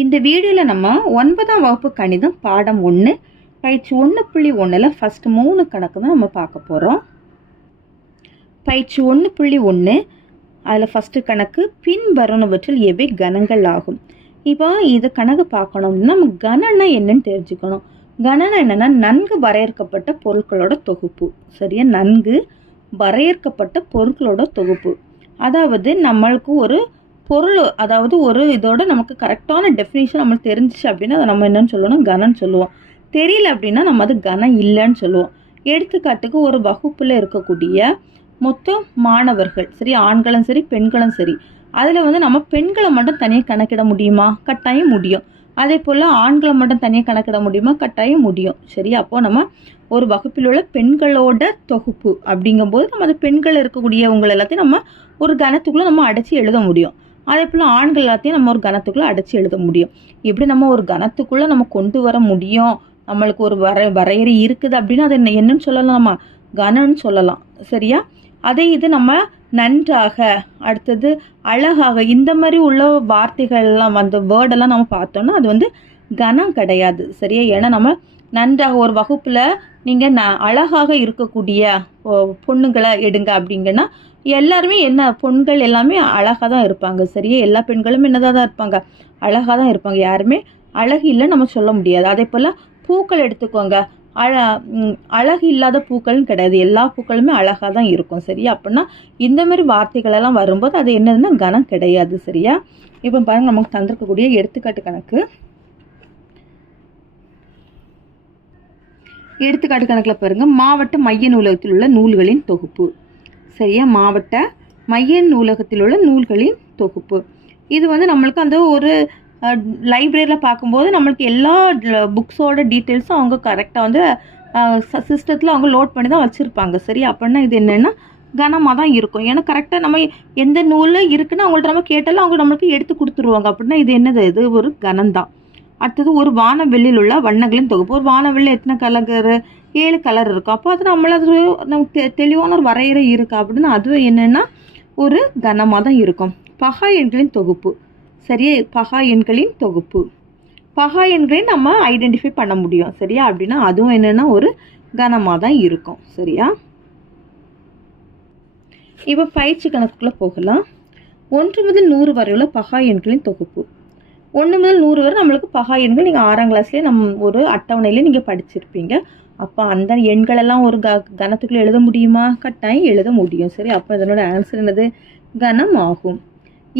இந்த வீடியோவில் நம்ம 9ஆம் வகுப்பு கணிதம் பாடம் 1 பயிற்சி 1.1ல் ஃபர்ஸ்ட் 3 கணக்கு தான் நம்ம பார்க்க போகிறோம். பயிற்சி 1.1 அதில் ஃபஸ்ட்டு கணக்கு பின்வருவனவற்றில் எவை கணங்கள் ஆகும். இப்போ இது கணக்கு பார்க்கணும்னா நம்ம கணனா என்னன்னு தெரிஞ்சுக்கணும். கணனா என்னென்னா நன்கு வரையறுக்கப்பட்ட பொருட்களோட தொகுப்பு. சரியா, நன்கு வரையறுக்கப்பட்ட பொருட்களோட தொகுப்பு. அதாவது நம்மளுக்கு ஒரு பொருள், அதாவது ஒரு இதோட நமக்கு கரெக்டான டெஃபினேஷன் நம்மளுக்கு தெரிஞ்சிச்சு அப்படின்னா அதை நம்ம என்னன்னு சொல்லுவோம்னா கணன்னு சொல்லுவோம். தெரியல அப்படின்னா நம்ம அது கணம் இல்லைன்னு சொல்லுவோம். எடுத்துக்காட்டுக்கு ஒரு வகுப்பில் இருக்கக்கூடிய மொத்தம் மாணவர்கள், சரி, ஆண்களும் சரி பெண்களும் சரி, அதில் நம்ம பெண்களை மட்டும் தனியாக கணக்கிட முடியுமா? கட்டாயம் முடியும். அதே போல் ஆண்களை மட்டும் தனியாக கணக்கிட முடியுமா? கட்டாயம் முடியும். சரி, அப்போது நம்ம ஒரு வகுப்பில் உள்ள பெண்களோட தொகுப்பு அப்படிங்கும்போது நம்ம அது பெண்கள் இருக்கக்கூடியவங்க எல்லாத்தையும் நம்ம ஒரு கணத்துக்குள்ளே நம்ம அடைச்சி எழுத முடியும். அதே போல் ஆண்கள் எல்லாத்தையும் நம்ம ஒரு கணத்துக்குள்ளே அடைச்சி எழுத முடியும். இப்படி நம்ம ஒரு கணத்துக்குள்ளே நம்ம கொண்டு வர முடியும். நம்மளுக்கு ஒரு வரையறை இருக்குது அப்படின்னா அது என்னன்னு சொல்லலாம், நம்ம கணன்னு சொல்லலாம். சரியா, அதே இது நம்ம நன்றாக, அடுத்தது அழகாக, இந்த மாதிரி உள்ள வார்த்தைகள்லாம் அந்த வேர்டெல்லாம் நம்ம பார்த்தோம்னா அது கணம் கிடையாது. சரியா, ஏன்னா நம்ம நன்றாக ஒரு வகுப்பில் நீங்கள் அழகாக இருக்கக்கூடிய பொண்ணுங்களை எடுங்க அப்படிங்கன்னா எல்லாருமே என்ன, பெண்கள் எல்லாமே அழகாக தான் இருப்பாங்க. சரியா, எல்லா பெண்களும் என்னதாக தான் இருப்பாங்க, அழகாக தான் இருப்பாங்க. யாருமே அழகு இல்லைன்னு நம்ம சொல்ல முடியாது. அதே போல் பூக்கள் எடுத்துக்கோங்க, அழகு இல்லாத பூக்கள்னு கிடையாது, எல்லா பூக்களுமே அழகாக தான் இருக்கும். சரியா, அப்படின்னா இந்த மாதிரி வார்த்தைகளெல்லாம் வரும்போது அது என்னதுன்னா கணம் கிடையாது. சரியா, இப்போ பாருங்கள் நமக்கு தந்திருக்கக்கூடிய எடுத்துக்காட்டு கணக்கு. எடுத்துக்காட்டு கணக்கில் பாருங்கள், மாவட்ட மைய நூலகத்தில் உள்ள நூல்களின் தொகுப்பு. சரியா, மாவட்ட மைய நூலகத்தில் உள்ள நூல்களின் தொகுப்பு. இது நம்மளுக்கு அந்த ஒரு லைப்ரரியில் பார்க்கும்போது நம்மளுக்கு எல்லா புக்ஸோட டீட்டெயில்ஸும் அவங்க கரெக்டாக சிஸ்டத்தில் அவங்க லோட் பண்ணி தான் வச்சுருப்பாங்க. சரி, அப்படின்னா இது என்னென்னா கனமாக தான் இருக்கும். ஏன்னா கரெக்டாக நம்ம எந்த நூல் இருக்குன்னு அவங்கள்ட்ட நம்ம கேட்டாலும் அவங்க நம்மளுக்கு எடுத்து கொடுத்துருவாங்க. அப்படின்னா இது என்னது, இது ஒரு கணம்தான். அடுத்தது ஒரு வானவெளியில் உள்ள வண்ணங்களின் தொகுப்பு. ஒரு வானவெளி எத்தனை கலர், 7 கலர் இருக்கும். அப்போ அது நமக்கு தெளிவான ஒரு வரையறை இருக்குது அப்படின்னா அது என்னென்னா ஒரு கனமாக தான் இருக்கும். பகா எண்களின் தொகுப்பு. சரியா, பகா எண்களின் தொகுப்பு. பகா எண்களையும் நம்ம ஐடென்டிஃபை பண்ண முடியும். சரியா, அப்படின்னா அதுவும் என்னென்னா ஒரு கனமாக தான் இருக்கும். சரியா, இப்போ பயிற்சி கணக்குக்குள்ளே போகலாம். 1 முதல் 100 வரை உள்ள பகா எண்களின் தொகுப்பு. 1 முதல் 100 வரை நம்மளுக்கு பகா எண்கள் நீங்கள் 6ஆம் கிளாஸ்லேயே நம்ம ஒரு அட்டவணையிலே நீங்கள் படிச்சிருப்பீங்க. அப்போ அந்த எண்களெல்லாம் ஒரு கணத்துக்குள்ளே எழுத முடியுமா? கட்டாயம் எழுத முடியும். சரி, அப்போ இதனோட ஆன்சர் என்னது, கணம் ஆகும்.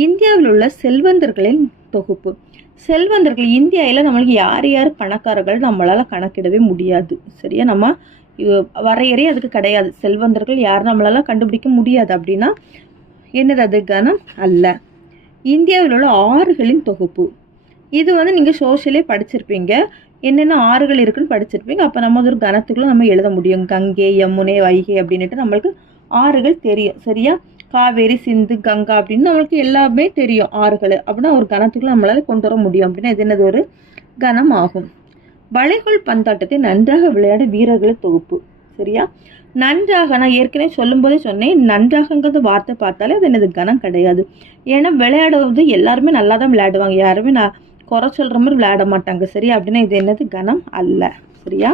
இந்தியாவில் உள்ள செல்வந்தர்களின் தொகுப்பு. செல்வந்தர்கள் இந்தியாவில் நம்மளுக்கு யார் யார் பணக்காரர்கள் நம்மளால் கணக்கிடவே முடியாது. சரியா, நம்ம வரையறை அதுக்கு கிடையாது. செல்வந்தர்கள் யார் நம்மளால் கண்டுபிடிக்க முடியாது. அப்படின்னா என்னது, அது கணம் அல்ல. இந்தியாவில் உள்ள ஆறுகளின் தொகுப்பு. இது நீங்கள் சோஷியலே படிச்சிருப்பீங்க, என்னென்ன ஆறுகள் இருக்குன்னு படிச்சிருப்பீங்க. அப்போ நம்ம ஒரு கணத்துக்குள்ளே நம்ம எழுத முடியும். கங்கை, யமுனை, வைகை அப்படின்ட்டு நம்மளுக்கு ஆறுகள் தெரியும். சரியா, காவேரி, சிந்து, கங்கா அப்படின்னு நம்மளுக்கு எல்லாமே தெரியும் ஆறுகள். அப்படின்னா ஒரு கணத்துக்குள்ளே நம்மளால் கொண்டு வர முடியும். அப்படின்னா இது என்னது, ஒரு கணம் ஆகும். வளைகோல் பந்தாட்டத்தை நன்றாக விளையாட வீரர்களின் தொகுப்பு. சரியா, நன்றாக, நான் ஏற்கனவே சொல்லும்போதே சொன்னேன், நன்றாகங்கிறது வார்த்தை பார்த்தாலே அது என்னது கணம் கிடையாது. ஏன்னா விளையாடுவது எல்லாருமே நல்லா தான் விளையாடுவாங்க, யாருமே நான் குறை சொல்கிற மாதிரி விளையாட மாட்டாங்க. சரியா, அப்படின்னா இது என்னது கணம் அல்ல. சரியா,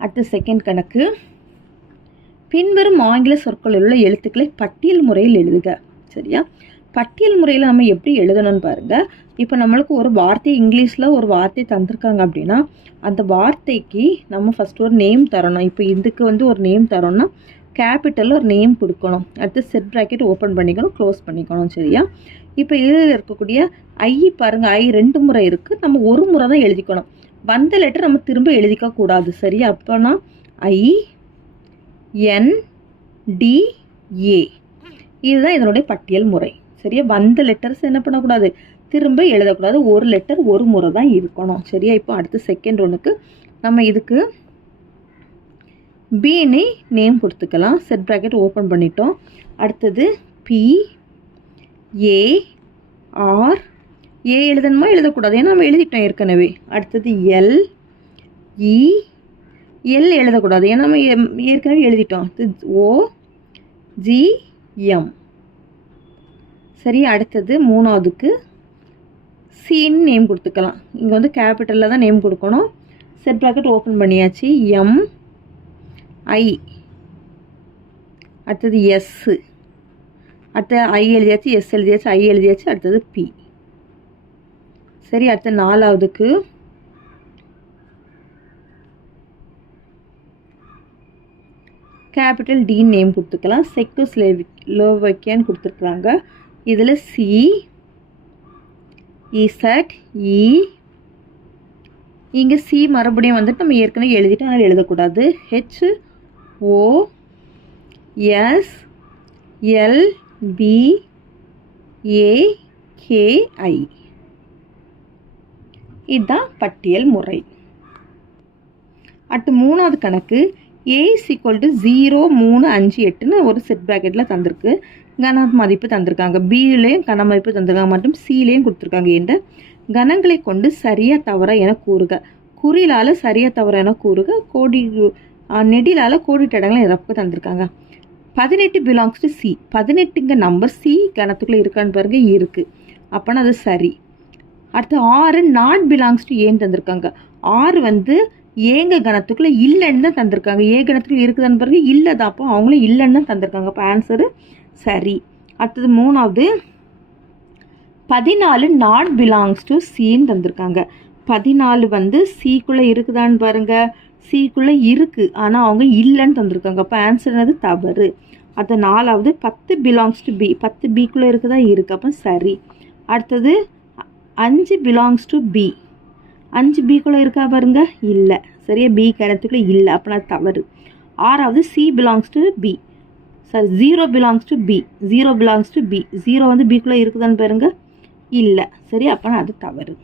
அடுத்த செகண்ட் கணக்கு. பின்வரும் ஆங்கில சொற்களில் உள்ள எழுத்துக்களை பட்டியல் முறையில் எழுதுக. சரியா, பட்டியல் முறையில் நம்ம எப்படி எழுதணும்னு பாருங்கள். இப்போ நம்மளுக்கு ஒரு வார்த்தை இங்கிலீஷில் ஒரு வார்த்தை தந்திருக்காங்க அப்படின்னா அந்த வார்த்தைக்கு நம்ம ஃபஸ்ட்டு ஒரு நேம் தரணும். இப்போ இதுக்கு ஒரு நேம் தரோம்னா கேபிட்டலில் ஒரு நேம் கொடுக்கணும். அடுத்து செட் ப்ராக்கெட் ஓப்பன் பண்ணிக்கணும், க்ளோஸ் பண்ணிக்கணும். சரியா, இப்போ இதில் இருக்கக்கூடிய ஐ பாருங்கள், ஐ 2 முறை இருக்குது, நம்ம ஒரு முறை தான் எழுதிக்கணும். வந்த லெட்டர் நம்ம திரும்ப எழுதிக்க கூடாது. சரியா, அப்போனா INDA இதுதான் இதனுடைய பட்டியல் முறை. சரியா, வந்த லெட்டர்ஸ் என்ன பண்ணக்கூடாது, திரும்ப எழுதக்கூடாது, ஒரு லெட்டர் ஒரு முறை தான் இருக்கணும். சரியா, இப்போ அடுத்து செகண்ட் ஒன்றுக்கு நம்ம இதுக்கு பின்னு நேம் கொடுத்துக்கலாம். செட் ப்ராக்கெட் ஓப்பன் பண்ணிட்டோம். அடுத்தது PAR, ஏ எழுதணுமா எழுதக்கூடாது, ஏன்னா நம்ம எழுதிட்டோம் ஏற்கனவே. அடுத்தது எல் எழுதக்கூடாது, ஏன்னா நம்ம ஏற்கனவே எழுதிட்டோம். OGM. சரி, அடுத்தது மூணாவதுக்கு சின்னு நேம் கொடுத்துக்கலாம். இங்கே வந்து கேபிட்டலில் தான் நேம் கொடுக்கணும். செட் ப்ராக்கெட் ஓப்பன் பண்ணியாச்சு. எம் ஐ, அடுத்தது எஸ்ஸு, அடுத்தது ஐ எழுதியாச்சு, எஸ் எழுதியாச்சு, ஐ எழுதியாச்சு, அடுத்தது பி. சரி, அடுத்த 4வதுக்கு கேபிட்டல் டி நேம் கொடுத்துக்கலாம். செக்கோஸ்லோவாக்கியான்னு கொடுத்துருக்குறாங்க. இதில் சி, இசட், இ, இங்கே சி மறுபடியும் வந்துட்டு நம்ம ஏற்கனவே எழுதிட்டு அதனால் எழுதக்கூடாது. ஹெச், ஓ, எஸ், எல், பி, ஏ, கே, ஐ. இதுதான் பட்டியல் முறை. அடுத்து 3வது கணக்கு. A = 0, 3, 5, 8ன்னு ஒரு செட் ப்ராக்கெட்டில் தந்திருக்கு. கன மதிப்பு தந்திருக்காங்க. பிலேயும் கன மதிப்பு தந்திருக்காங்க மற்றும் சிலேயும் கொடுத்துருக்காங்க. என்ற கணங்களை கொண்டு சரியா தவறா என கூறுக. குறிலால் சரியா தவறா என கூறுக. கோடி நெடிலால் கோடிட்ட இடங்களை நிரப்புக தந்திருக்காங்க. 18 பிலாங்ஸ் டு சி. 18ங்க நம்பர் சி கணத்துக்குள்ளே இருக்கான்னு பாருங்க, இருக்குது. அப்போனா அது சரி. அடுத்து 6 நாட் பிலாங்ஸ் டு ஏன்னு தந்திருக்காங்க. 6 வந்து ஏங்க கணத்துக்குள்ளே இல்லைன்னு தான் தந்திருக்காங்க. ஏ கணத்துக்குள்ளே இருக்குதான்னு பாருங்க, இல்லை தான். அப்போ அவங்களும் இல்லைன்னு தான் தந்திருக்காங்க. அப்போ ஆன்சரு சரி. அடுத்தது 3வது 14 நாட் பிலாங்ஸ் டு சின்னு தந்திருக்காங்க. 14 வந்து சிக்குள்ளே இருக்குதான்னு பாருங்க, சிக்குள்ளே இருக்குது, ஆனால் அவங்க இல்லைன்னு தந்திருக்காங்க. அப்போ ஆன்சர்னது தவறு. அடுத்த 4வது 10 பிலாங்ஸ் டு பி. 10 பிக்குள்ளே இருக்குதா, இருக்குது. அப்போ சரி. அடுத்தது 5 பிலாங்ஸ் டு பி. 5 பிக்குள்ளே இருக்கா பாருங்க, இல்லை. சரியா, பி கணத்துக்குள்ளே இல்லை. அப்போ நான் தவறு. 6வது C belongs to B. Sorry, 0 belongs to B. 0 belongs to B. 0 வந்து பிக்குள்ளே இருக்குதான்னு பாருங்க, இல்லை. சரி, அப்போ அது தவறு.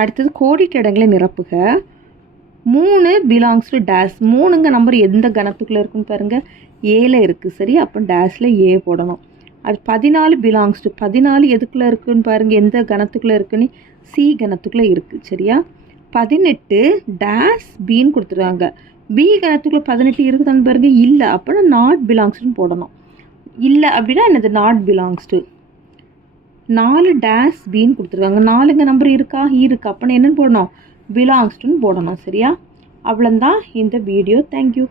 அடுத்தது கோடிட்ட இடங்களை நிரப்புக. 3 பிலாங்ஸ் டு டேஸ். 3ங்க நம்பர் எந்த கணத்துக்குள்ளே இருக்குன்னு பாருங்க, ஏல இருக்குது. சரி, அப்போ டேஸில் ஏ போடணும். அது 14 பிலாங்ஸ் டு 14 எதுக்குள்ளே இருக்குன்னு பாருங்கள், எந்த கணத்துக்குள்ளே இருக்குன்னு சி கணத்துக்குள்ளே இருக்குது. சரியா, 18 டேஸ் பின்னு கொடுத்துருக்காங்க. பி கணத்துக்குள்ளே 18 இருக்குதான்னு பாருங்கள், இல்லை. அப்போனா நாட் பிலாங்ஸ்டுன்னு போடணும். இல்லை அப்படின்னா என்னது, நாட் பிலாங்ஸ் டு. 4 டேஸ் பின்னு கொடுத்துருக்காங்க. 4ங்க நம்பர் இருக்கா, இருக்குது. அப்போனா என்னென்னு போடணும், பிலாங்ஸ்டுன்னு போடணும். சரியா, அவ்வளோதான் இந்த வீடியோ. தேங்க்யூ.